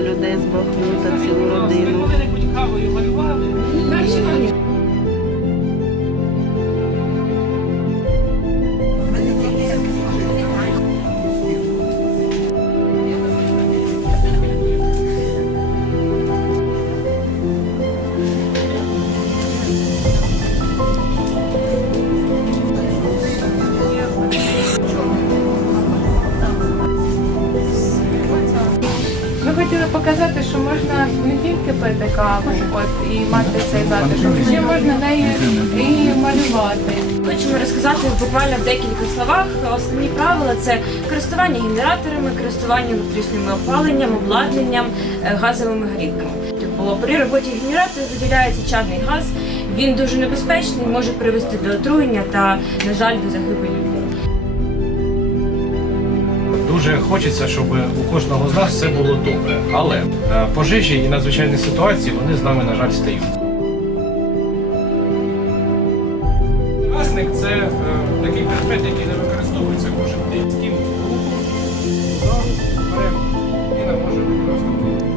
людей з Бахмута, цілу родину. Пити каву, от і мати цей затишок. Ще можна нею і малювати. Хочемо розказати буквально в декількох словах. Основні правила це користування генераторами, користування внутрішнім опаленням, обладнанням, е, газовими грілками. Тобто при роботі генератора виділяється чадний газ. Він дуже небезпечний, може привести до отруєння та, на жаль, до загибелі дуже хочеться, щоб у кожного з нас все було добре. Але е, пожежі і надзвичайні ситуації вони з нами, на жаль, стають. Власник це е, такий предмет, який не використовується кожен день. З ким беремо і не може використовувати.